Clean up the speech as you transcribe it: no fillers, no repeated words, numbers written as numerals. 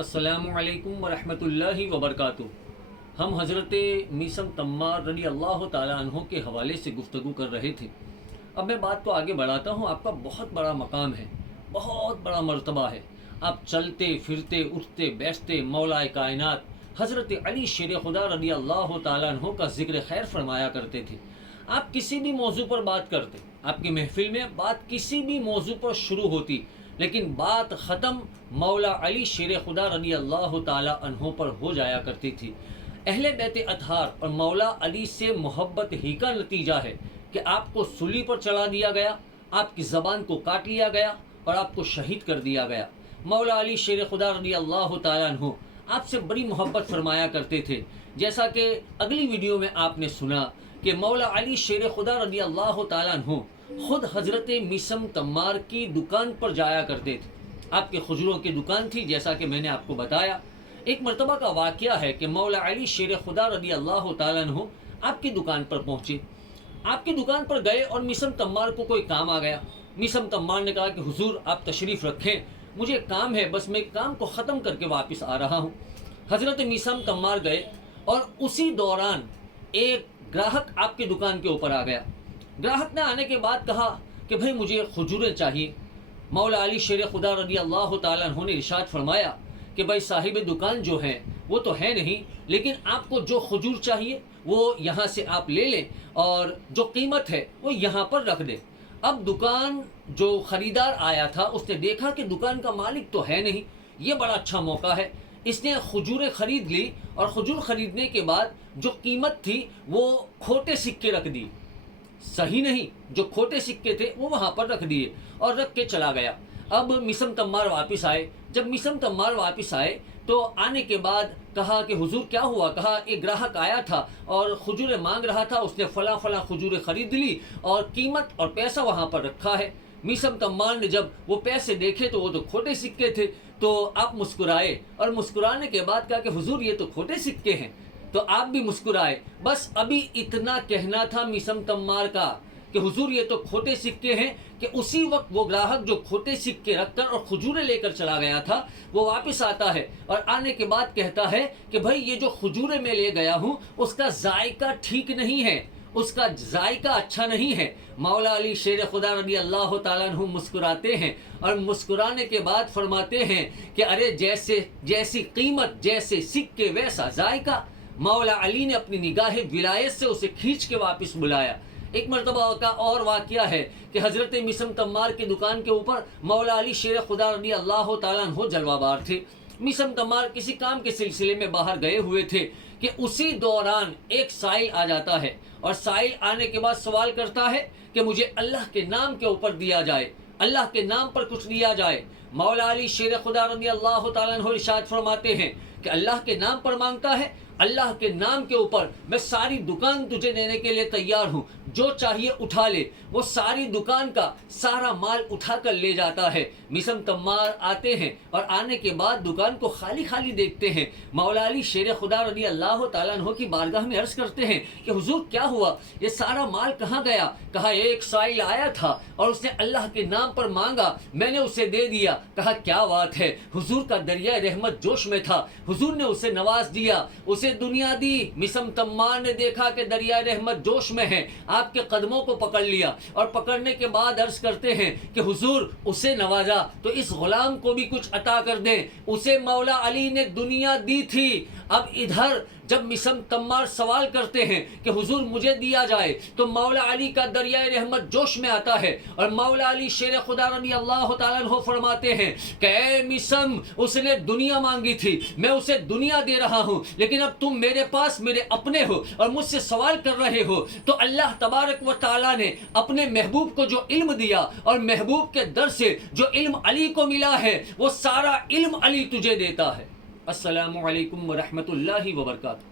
السلام علیکم ورحمۃ اللہ وبرکاتہ۔ ہم حضرت میثم تمار رضی اللہ تعالیٰ عنہ کے حوالے سے گفتگو کر رہے تھے۔ اب میں بات کو آگے بڑھاتا ہوں۔ آپ کا بہت بڑا مقام ہے، بہت بڑا مرتبہ ہے۔ آپ چلتے پھرتے اٹھتے بیٹھتے مولا کائنات حضرت علی شیر خدا رضی اللہ تعالیٰ عنہ کا ذکر خیر فرمایا کرتے تھے۔ آپ کسی بھی موضوع پر بات کرتے، آپ کی محفل میں بات کسی بھی موضوع پر شروع ہوتی، لیکن بات ختم مولا علی شیر خدا رضی اللہ تعالیٰ عنہ پر ہو جایا کرتی تھی۔ اہل بیت اطہار اور مولا علی سے محبت ہی کا نتیجہ ہے کہ آپ کو سولی پر چڑھا دیا گیا، آپ کی زبان کو کاٹ لیا گیا اور آپ کو شہید کر دیا گیا۔ مولا علی شیر خدا رضی اللہ تعالیٰ عنہ آپ سے بڑی محبت فرمایا کرتے تھے، جیسا کہ اگلی ویڈیو میں آپ نے سنا کہ مولا علی شیر خدا رضی اللہ تعالیٰ عنہ خود حضرت میثم تمار کی دکان پر جایا کرتے تھے۔ آپ کے کھجوروں کی دکان تھی، جیسا کہ میں نے آپ کو بتایا۔ ایک مرتبہ کا واقعہ ہے کہ مولا علی شیر خدا رضی اللہ تعالیٰ عنہ آپ کی دکان پر پہنچے، آپ کی دکان پر گئے اور میثم تمار کو کوئی کام آ گیا۔ میثم تمار نے کہا کہ حضور آپ تشریف رکھیں، مجھے کام ہے، بس میں کام کو ختم کر کے واپس آ رہا ہوں۔ حضرت میثم تمار گئے اور اسی دوران ایک گراہک آپ کی دکان کے اوپر آ گیا۔ گراہک نے آنے کے بعد کہا کہ بھائی مجھے کھجوریں چاہیے۔ مولا علی شیر خدا رضی اللہ تعالیٰ عنہ نے ارشاد فرمایا کہ بھائی صاحب دکان جو ہیں وہ تو ہے نہیں، لیکن آپ کو جو کھجور چاہیے وہ یہاں سے آپ لے لیں اور جو قیمت ہے وہ یہاں پر رکھ دیں۔ اب دکان جو خریدار آیا تھا اس نے دیکھا کہ دکان کا مالک تو ہے نہیں، یہ بڑا اچھا موقع ہے۔ اس نے کھجوریں خرید لی اور کھجور خریدنے کے بعد جو قیمت تھی وہ کھوٹے سکے رکھ دی، صحیح نہیں، جو کھوٹے سکے تھے وہ وہاں پر رکھ دیے اور رکھ کے چلا گیا۔ اب میثم تمار واپس آئے۔ جب میثم تمار واپس آئے تو آنے کے بعد کہا کہ حضور کیا ہوا؟ کہا ایک گراہک آیا تھا اور کھجوریں مانگ رہا تھا، اس نے فلاں فلاں کھجوریں خرید لی اور قیمت اور پیسہ وہاں پر رکھا ہے۔ میثم تمار نے جب وہ پیسے دیکھے تو وہ تو کھوٹے سکے تھے، تو آپ مسکرائے اور مسکرانے کے بعد کہا کہ حضور یہ تو کھوٹے سکے ہیں، تو آپ بھی مسکرائے۔ بس ابھی اتنا کہنا تھا میثم تمار کا کہ حضور یہ تو کھوٹے سکے ہیں، کہ اسی وقت وہ گراہک جو کھوٹے سکے رکھ کر اور کھجوریں لے کر چلا گیا تھا وہ واپس آتا ہے اور آنے کے بعد کہتا ہے کہ بھائی یہ جو کھجوریں میں لے گیا ہوں اس کا ذائقہ ٹھیک نہیں ہے، اس کا ذائقہ اچھا نہیں ہے۔ مولا علی شیر خدا رضی اللہ تعالیٰ عنہ مسکراتے ہیں اور مسکرانے کے بعد فرماتے ہیں کہ ارے جیسی قیمت جیسے سکے ویسا ذائقہ۔ مولا علی نے اپنی نگاہ ولایت سے اسے کھینچ کے واپس بلایا۔ ایک مرتبہ کا اور واقعہ ہے کہ حضرت میثم تمار کی دکان کے اوپر مولا علی شیر خدا رضی اللہ تعالیٰ عنہ جلوہ بار تھے۔ میثم تمار کسی کام کے سلسلے میں باہر گئے ہوئے تھے کہ اسی دوران ایک سائل آ جاتا ہے اور سائل آنے کے بعد سوال کرتا ہے کہ مجھے اللہ کے نام کے اوپر دیا جائے، اللہ کے نام پر کچھ دیا جائے۔ مولا علی شیر خدا رضی اللہ تعالیٰ عنہ ارشاد فرماتے ہیں کہ اللہ کے نام پر مانگتا ہے، اللہ کے نام کے اوپر میں ساری دکان تجھے دینے کے لیے تیار ہوں، جو چاہیے اٹھا لے۔ وہ ساری دکان کا سارا مال اٹھا کر لے جاتا ہے۔ میثم تمار آتے ہیں اور آنے کے بعد دکان کو خالی خالی دیکھتے ہیں۔ مولا علی شیر خدا رضی اللہ تعالیٰ عنہ کی بارگاہ میں عرض کرتے ہیں کہ حضور کیا ہوا؟ یہ سارا مال کہاں گیا؟ کہا ایک سائل آیا تھا اور اس نے اللہ کے نام پر مانگا، میں نے اسے دے دیا۔ کہا کیا بات ہے؟ حضور کا دریائے رحمت جوش میں تھا، حضور نے اسے نواز دیا، اسے دنیا دی۔ میثم تمار نے دیکھا کہ دریائے رحمت جوش میں ہے، آپ کے قدموں کو پکڑ لیا اور پکڑنے کے بعد عرض کرتے ہیں کہ حضور اسے نوازا تو اس غلام کو بھی کچھ عطا کر دیں، اسے مولا علی نے دنیا دی تھی۔ اب ادھر جب میثم تمار سوال کرتے ہیں کہ حضور مجھے دیا جائے تو مولا علی کا دریائے رحمت جوش میں آتا ہے اور مولا علی شیر خدا رضی اللہ تعالیٰ عنہ فرماتے ہیں کہ اے میثم اس نے دنیا مانگی تھی، میں اسے دنیا دے رہا ہوں، لیکن اب تم میرے پاس میرے اپنے ہو اور مجھ سے سوال کر رہے ہو، تو اللہ تبارک و تعالیٰ نے اپنے محبوب کو جو علم دیا اور محبوب کے در سے جو علم علی کو ملا ہے وہ سارا علم علی تجھے دیتا ہے۔ السلام علیکم ورحمۃ اللہ وبرکاتہ۔